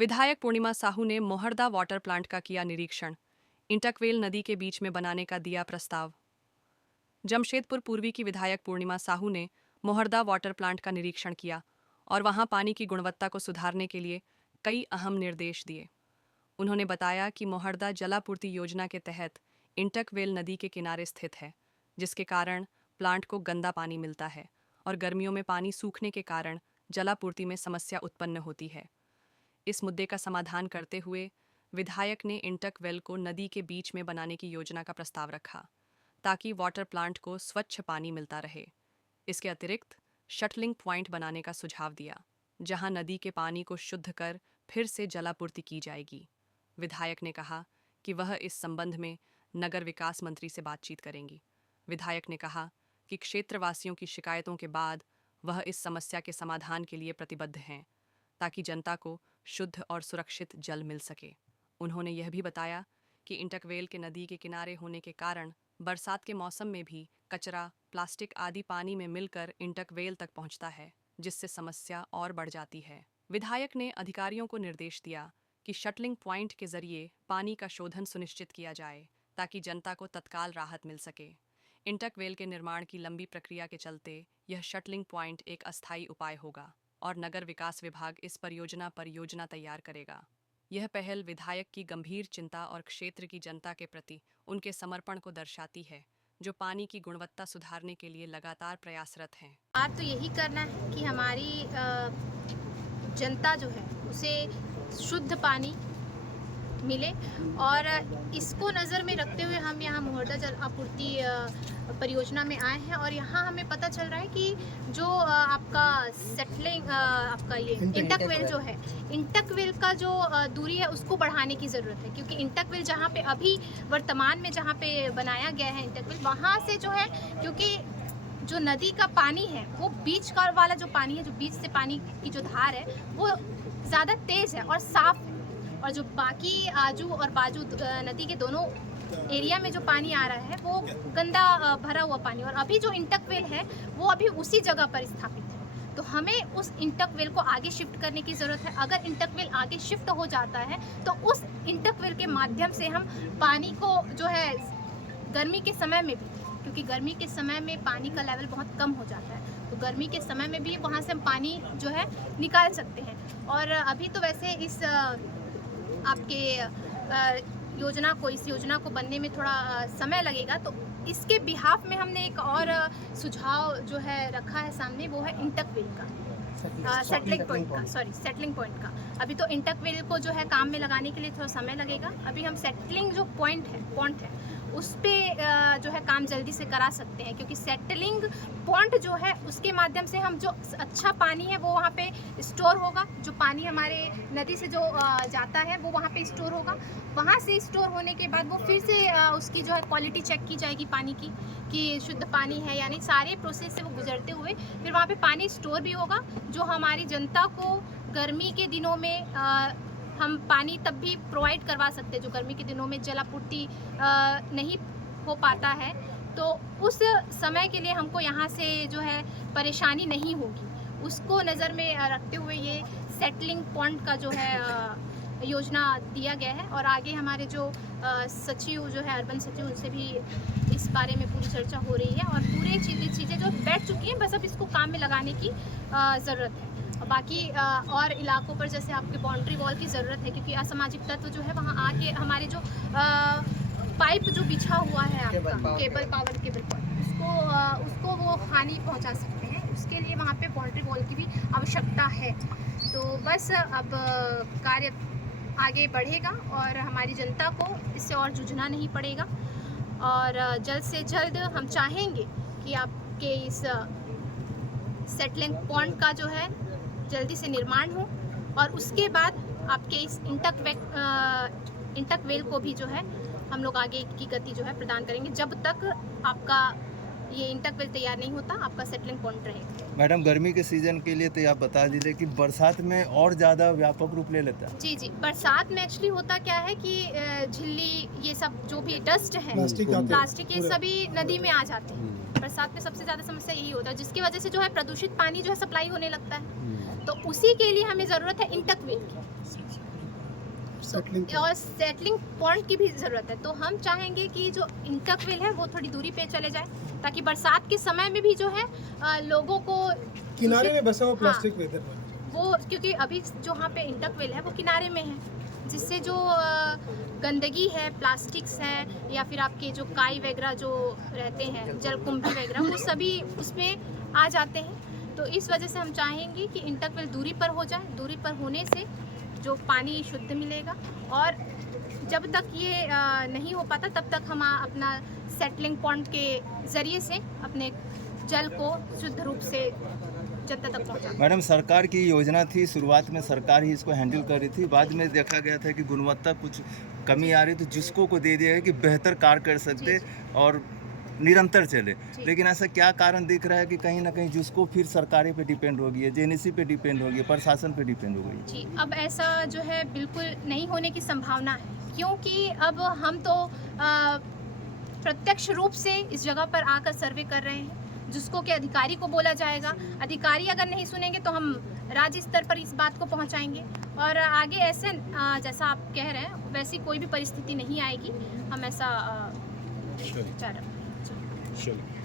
विधायक पूर्णिमा साहू ने मोहर्दा water plant का किया निरीक्षण। इंटकवेल नदी के बीच में बनाने का दिया प्रस्ताव। जमशेदपुर पूर्वी की विधायक पूर्णिमा साहू ने मोहर्दा वाटर प्लांट का निरीक्षण किया और वहां पानी की गुणवत्ता को सुधारने के लिए कई अहम निर्देश दिए। उन्होंने बताया कि मोहर्दा जलापूर्ति योजना के तहत इंटकवेल नदी के किनारे स्थित है, जिसके कारण प्लांट को गंदा पानी मिलता है और गर्मियों में पानी सूखने के कारण जलापूर्ति में समस्या उत्पन्न होती है। इस मुद्दे का समाधान करते हुए विधायक ने इंटकवेल को नदी के बीच में बनाने की योजना का प्रस्ताव रखा, ताकि वाटर प्लांट को स्वच्छ पानी मिलता रहे। इसके अतिरिक्त शटलिंग पॉइंट बनाने का सुझाव दिया, जहां नदी के पानी को शुद्ध कर फिर से जलापूर्ति की जाएगी। विधायक ने कहा कि वह इस संबंध में नगर विकास मंत्री से बातचीत करेंगी। विधायक ने कहा कि क्षेत्रवासियों की शिकायतों के बाद वह इस समस्या के समाधान के लिए प्रतिबद्ध हैं, ताकि जनता को शुद्ध और सुरक्षित जल मिल सके। उन्होंने यह भी बताया कि इंटकवेल के नदी के किनारे होने के कारण बरसात के मौसम में भी कचरा, प्लास्टिक आदि पानी में मिलकर इंटकवेल तक पहुंचता है, जिससे समस्या और बढ़ जाती है। विधायक ने अधिकारियों को निर्देश दिया कि शटलिंग पॉइंट के जरिए पानी का शोधन सुनिश्चित किया जाए, ताकि जनता को तत्काल राहत मिल सके। इंटकवेल के निर्माण की लंबी प्रक्रिया के चलते यह शटलिंग पॉइंट एक अस्थायी उपाय होगा और नगर विकास विभाग इस परियोजना पर योजना तैयार करेगा। यह पहल विधायक की गंभीर चिंता और क्षेत्र की जनता के प्रति उनके समर्पण को दर्शाती है, जो पानी की गुणवत्ता सुधारने के लिए लगातार प्रयासरत हैं। आज तो यही करना है कि हमारी जनता जो है उसे शुद्ध पानी मिले, और इसको नज़र में रखते हुए हम यहाँ मोहर्दा जल आपूर्ति परियोजना में आए हैं। और यहाँ हमें पता चल रहा है कि जो आपका सेटलिंग आपका ये इंटकवेल जो है, इंटकवेल का जो दूरी है उसको बढ़ाने की ज़रूरत है, क्योंकि इंटकवेल जहाँ पे अभी वर्तमान में जहाँ पे बनाया गया है इंटकवेल, वहाँ से जो है, क्योंकि जो नदी का पानी है वो बीच का वाला जो पानी है, जो बीच से पानी की जो धार है वो ज़्यादा तेज़ है और साफ़ है, और जो बाकी आजू और बाजू नदी के दोनों एरिया में जो पानी आ रहा है वो गंदा भरा हुआ पानी, और अभी जो इंटकवेल है वो अभी उसी जगह पर स्थापित है। तो हमें उस इंटकवेल को आगे शिफ्ट करने की ज़रूरत है। अगर इंटकवेल आगे शिफ्ट हो जाता है तो उस इंटकवेल के माध्यम से हम पानी को जो है गर्मी के समय में भी, क्योंकि गर्मी के समय में पानी का लेवल बहुत कम हो जाता है, तो गर्मी के समय में भी वहाँ से हम पानी जो है निकाल सकते हैं। और अभी तो वैसे इस आपके इस योजना को बनने में थोड़ा समय लगेगा, तो इसके बिहाफ में हमने एक और सुझाव जो है रखा है सामने, वो है इंटकवेल का सेटलिंग पॉइंट का। अभी तो इंटकवेल को जो है काम में लगाने के लिए थोड़ा समय लगेगा। अभी हम सेटलिंग जो पॉइंट है उस पे जो है काम जल्दी से करा सकते हैं, क्योंकि सेटलिंग पॉइंट जो है उसके माध्यम से हम जो अच्छा पानी है वो वहाँ पे स्टोर होगा। जो पानी हमारे नदी से जो जाता है वो वहाँ पे स्टोर होगा। वहाँ से स्टोर होने के बाद वो फिर से उसकी जो है क्वालिटी चेक की जाएगी पानी की, कि शुद्ध पानी है, यानी सारे प्रोसेस से वो गुजरते हुए फिर वहाँ पे पानी स्टोर भी होगा, जो हमारी जनता को गर्मी के दिनों में हम पानी तब भी प्रोवाइड करवा सकते हैं, जो गर्मी के दिनों में जलापूर्ति नहीं हो पाता है, तो उस समय के लिए हमको यहाँ से जो है परेशानी नहीं होगी। उसको नज़र में रखते हुए ये सेटलिंग पॉइंट का जो है योजना दिया गया है। और आगे हमारे जो सचिव जो है, अर्बन सचिव, उनसे भी इस बारे में पूरी चर्चा हो रही है, और पूरे चीज़ें जो बैठ चुकी हैं, बस अब इसको काम में लगाने की ज़रूरत है। बाकी और इलाकों पर जैसे आपके बाउंड्री वॉल की ज़रूरत है, क्योंकि असामाजिक तत्व जो है वहाँ आके हमारे जो पाइप जो बिछा हुआ है आपका पावर केबल पर, उसको वो हानि पहुँचा सकते हैं। उसके लिए वहाँ पे बाउंड्री वॉल की भी आवश्यकता है। तो बस अब कार्य आगे बढ़ेगा और हमारी जनता को इससे और जूझना नहीं पड़ेगा, और जल्द से जल्द हम चाहेंगे कि आपके इस सेटलिंग पॉइंट का जो है जल्दी से निर्माण हो, और उसके बाद आपके इस इंटकवेल को भी जो है हम लोग आगे की गति जो है प्रदान करेंगे, जब तक आपका ये इंटकवेल तैयार नहीं होता, आपका सेटलिंग पॉइंट रहेगा। मैडम, गर्मी के सीज़न के लिए तो आप बता दीजिए कि बरसात में और ज़्यादा व्यापक रूप ले लेता है। जी, बरसात में एक्चुअली होता क्या है कि झिल्ली, ये सब जो भी डस्ट है, प्लास्टिक, ये सभी नदी में आ जाते हैं। बरसात में सबसे ज़्यादा समस्या यही होता है, जिसकी वजह से जो है प्रदूषित पानी जो है सप्लाई होने लगता है। तो उसी के लिए हमें ज़रूरत है इंटकवेल की। और सेटलिंग पॉइंट की भी ज़रूरत है। तो हम चाहेंगे कि जो इंटकवेल है वो थोड़ी दूरी पे चले जाए, ताकि बरसात के समय में भी जो है लोगों को किनारे में बसा हुआ हाँ, प्लास्टिक वेदर वो, क्योंकि अभी जो वहाँ पे इंटकवेल है वो किनारे में है, जिससे जो गंदगी है, प्लास्टिक्स है, या फिर आपके जो काई वगैरह जो रहते हैं, जलकुंभी वगैरह, वो सभी उसमें आ जाते हैं। तो इस वजह से हम चाहेंगे कि इंटकवेल दूरी पर हो जाए। दूरी पर होने से जो पानी शुद्ध मिलेगा, और जब तक ये नहीं हो पाता तब तक हम अपना सेटलिंग पॉइंट के ज़रिए से अपने जल को शुद्ध रूप से जनता तक पहुँचा। मैडम, सरकार की योजना थी, शुरुआत में सरकार ही इसको हैंडल कर रही थी, बाद में देखा गया था कि गुणवत्ता कुछ कमी आ रही, तो जिसको को दे दिया है कि बेहतर कार्य कर सकते और निरंतर चले। लेकिन ऐसा क्या कारण दिख रहा है कि कहीं ना कहीं जिसको फिर सरकारें पे डिपेंड हो गई है, जेएनएससी पे डिपेंड हो गई है, प्रशासन पे डिपेंड हो गई है? जी, अब ऐसा जो है बिल्कुल नहीं होने की संभावना है, क्योंकि अब हम तो प्रत्यक्ष रूप से इस जगह पर आकर सर्वे कर रहे हैं, जिसको कि अधिकारी को बोला जाएगा। अधिकारी अगर नहीं सुनेंगे तो हम राज्य स्तर पर इस बात को पहुंचाएंगे, और आगे ऐसे जैसा आप कह रहे हैं वैसी कोई भी परिस्थिति नहीं आएगी। हम ऐसा चाह रहे हैं। चलो।